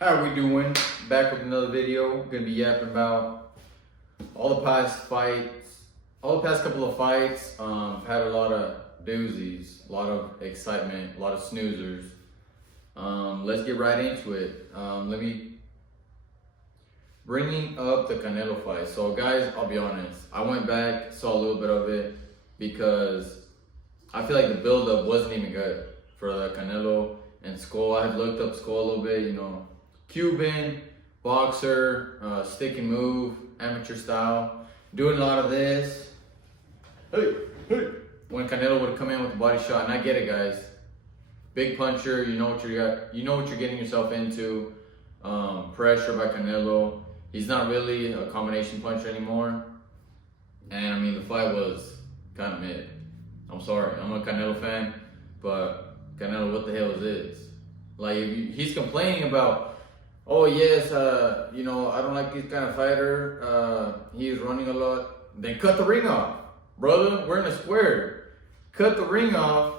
How we doing? Back with another video. Gonna be yapping about all the past couple of fights. Had a lot of doozies, a lot of excitement, a lot of snoozers. Let's get right into it. Let me bringing up the Canelo fight. So guys, I'll be honest. I went back, saw a little bit of it because I feel like the build-up wasn't even good for the Canelo and Skull. I had looked up Skull a little bit, Cuban, boxer, stick and move, amateur style, doing a lot of this. Hey. When Canelo would come in with a body shot, and I get it, guys. Big puncher, you know what you're getting yourself into. Pressure by Canelo. He's not really a combination puncher anymore. And I mean, the fight was kind of mid. I'm sorry, I'm a Canelo fan, but Canelo, what the hell is this? Like, he's complaining about, oh yes, I don't like this kind of fighter. He's running a lot. Then cut the ring off, brother. We're in a square. Cut the ring off.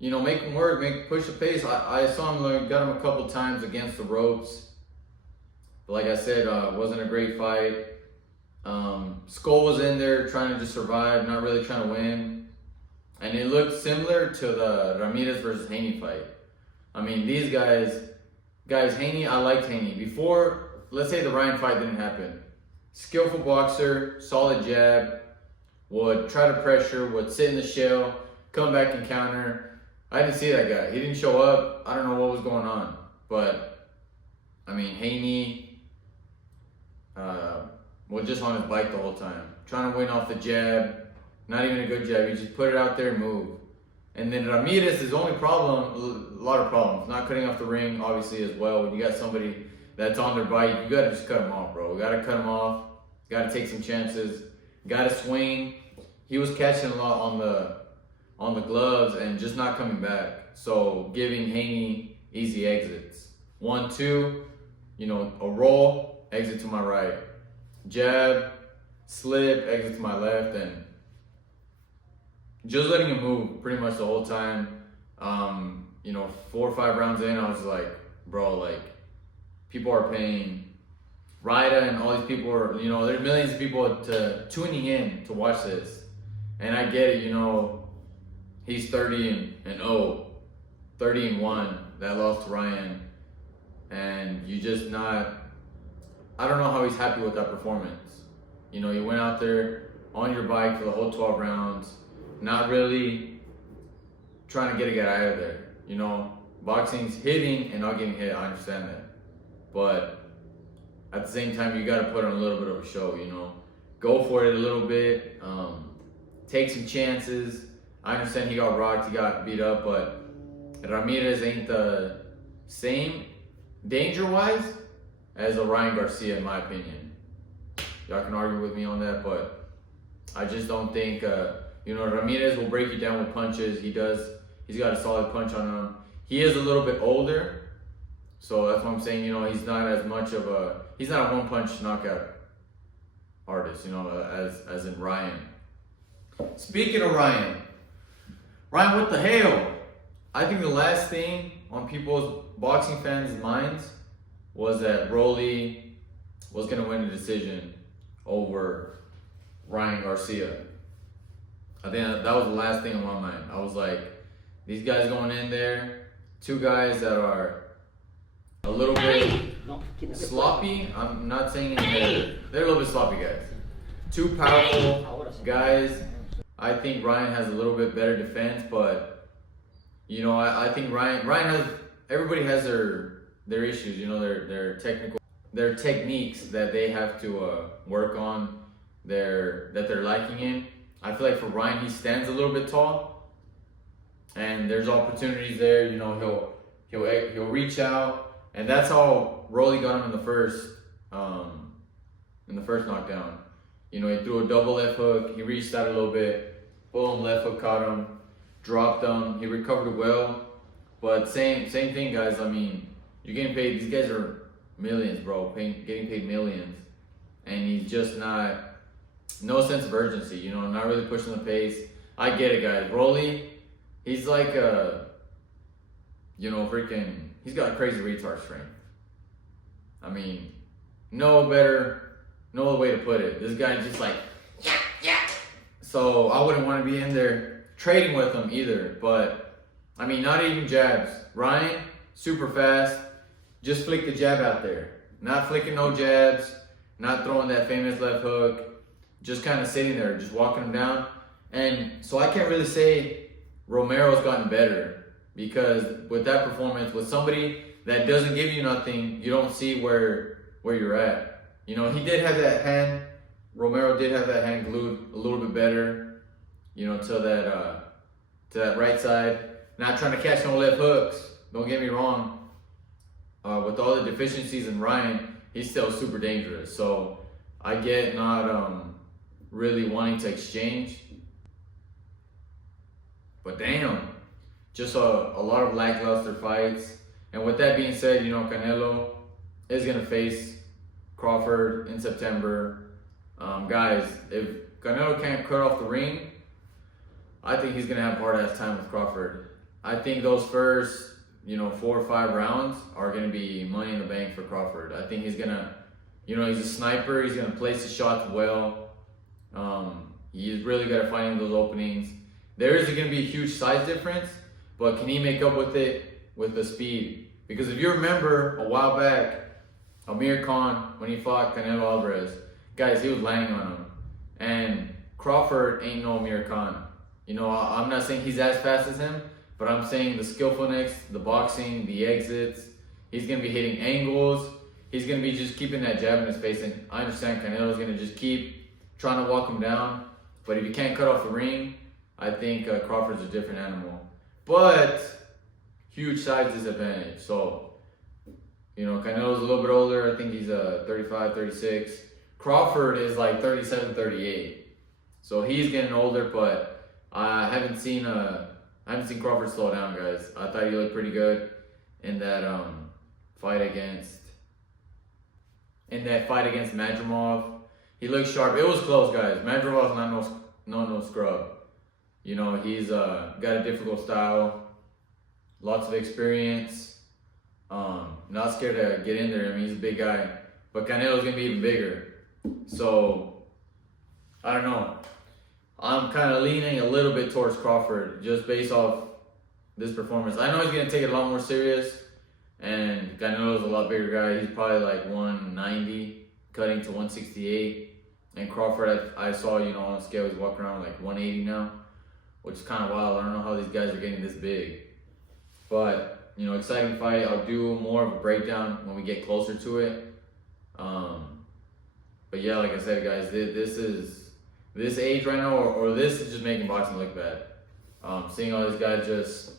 Make him work. Push the pace. I saw him, got him a couple times against the ropes. But like I said, it wasn't a great fight. Skull was in there trying to just survive, not really trying to win. And it looked similar to the Ramirez versus Haney fight. I mean, these guys, Haney, I liked Haney. Before, let's say the Ryan fight didn't happen. Skillful boxer, solid jab, would try to pressure, would sit in the shell, come back and counter. I didn't see that guy. He didn't show up. I don't know what was going on. But, I mean, Haney was just on his bike the whole time. Trying to win off the jab. Not even a good jab. He just put it out there and move. And then Ramirez, his only problem, a lot of problems. Not cutting off the ring, obviously, as well. When you got somebody that's on their bike, you got to just cut him off, bro. You got to cut him off. Got to take some chances. Got to swing. He was catching a lot on the gloves and just not coming back. So giving Haney easy exits. 1, 2, a roll, exit to my right. Jab, slip, exit to my left, and just letting him move pretty much the whole time. 4 or 5 rounds in, I was like, bro, people are paying. Ryda and all these people are, there's millions of people tuning in to watch this. And I get it, he's 30-0, 30-1, that lost to Ryan. And you just not, I don't know how he's happy with that performance. You went out there on your bike for the whole 12 rounds, not really trying to get a guy out of there. Boxing's hitting and not getting hit, I understand that. But at the same time, you got to put on a little bit of a show, Go for it a little bit, take some chances. I understand he got rocked, he got beat up, but Ramirez ain't the same danger-wise as a Ryan Garcia, in my opinion. Y'all can argue with me on that, but I just don't think, Ramirez will break you down with punches. He's got a solid punch on him. He is a little bit older, so that's what I'm saying, he's not as much of he's not a one-punch knockout artist, as in Ryan. Speaking of Ryan, what the hell? I think the last thing on people's boxing fans' minds was that Rolly was going to win a decision over Ryan Garcia. I think that was the last thing on my mind. I was like, these guys going in there, 2 guys that are a little bit sloppy. I'm not saying they're a little bit sloppy guys. 2 powerful guys. I think Ryan has a little bit better defense, but I think Ryan has, everybody has their issues, their techniques that they have to work on, that they're lacking in. I feel like for Ryan, he stands a little bit tall, and there's opportunities there. He'll reach out, and that's how Rolly got him in the first knockdown. He threw a double left hook. He reached out a little bit, boom, left hook caught him, dropped him. He recovered well, but same thing, guys. I mean, you're getting paid. These guys are millions, bro. Getting paid millions, and he's just not. No sense of urgency, not really pushing the pace. I get it, guys. Rolly, he's like he's got crazy retard strength. I mean, no other way to put it. This guy's just like, yeah. So I wouldn't want to be in there trading with him either. But I mean, not even jabs. Ryan, super fast. Just flick the jab out there. Not flicking no jabs. Not throwing that famous left hook. Just kind of sitting there, just walking him down. And so I can't really say Romero's gotten better, because with that performance, with somebody that doesn't give you nothing, you don't see where you're at. You know, he did have that hand. Romero did have that hand glued a little bit better, you know, to that right side. Not trying to catch no left hooks. Don't get me wrong. With all the deficiencies in Ryan, he's still super dangerous. So I get not really wanting to exchange. But damn, just a lot of lackluster fights. And with that being said, you know, Canelo is going to face Crawford in September. Guys, if Canelo can't cut off the ring, I think he's going to have a hard-ass time with Crawford. I think those first, you know, 4 or 5 rounds are going to be money in the bank for Crawford. I think he's going to, you know, he's a sniper. He's going to place his shots well. He's really good at finding those openings. There is going to be a huge size difference, but can he make up with it with the speed? Because if you remember a while back, Amir Khan, when he fought Canelo Alvarez, guys, he was landing on him. And Crawford ain't no Amir Khan. You know, I'm not saying he's as fast as him, but I'm saying the skillfulness, the boxing, the exits. He's going to be hitting angles. He's going to be just keeping that jab in his face. And I understand Canelo's going to just keep trying to walk him down. But if you can't cut off the ring, I think Crawford's a different animal. But huge size disadvantage. So, you know, Canelo's a little bit older. I think he's 35, 36. Crawford is like 37, 38. So he's getting older, but I haven't seen Crawford slow down, guys. I thought he looked pretty good in that fight against Madrimov. He looked sharp. It was close, guys. Madrimov's not no scrub. You know, he's got a difficult style, lots of experience, not scared to get in there. I mean, he's a big guy, but Canelo's gonna be even bigger. So, I don't know. I'm kind of leaning a little bit towards Crawford just based off this performance. I know he's gonna take it a lot more serious, and Canelo's a lot bigger guy. He's probably like 190, cutting to 168. And Crawford, I saw, you know, on a scale, he's walking around like 180 now, which is kind of wild. I don't know how these guys are getting this big. But, you know, exciting fight. I'll do more of a breakdown when we get closer to it. But yeah, like I said, guys, this age right now, or this is just making boxing look bad. Seeing all these guys just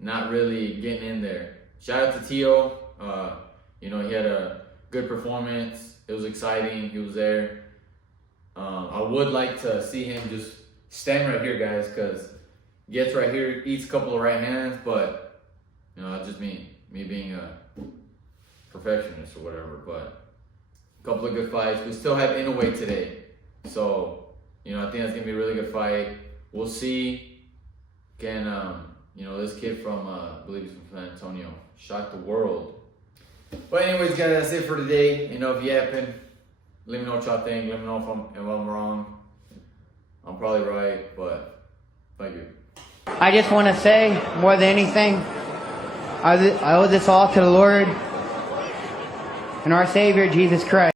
not really getting in there. Shout out to Tio. You know, he had a good performance. It was exciting. He was there. I would like to see him just stand right here, guys, because he gets right here, eats a couple of right hands, but, you know, that's just me being a perfectionist or whatever. But a couple of good fights. We still have Inoue today. So, you know, I think that's going to be a really good fight. We'll see. Can, you know, this kid from, I believe he's from San Antonio, shock the world. But anyways, guys, that's it for today. You know, if you happen, let me know what y'all think. Let me know if I'm wrong. I'm probably right, but thank you. I just want to say, more than anything, I owe this all to the Lord and our Savior, Jesus Christ.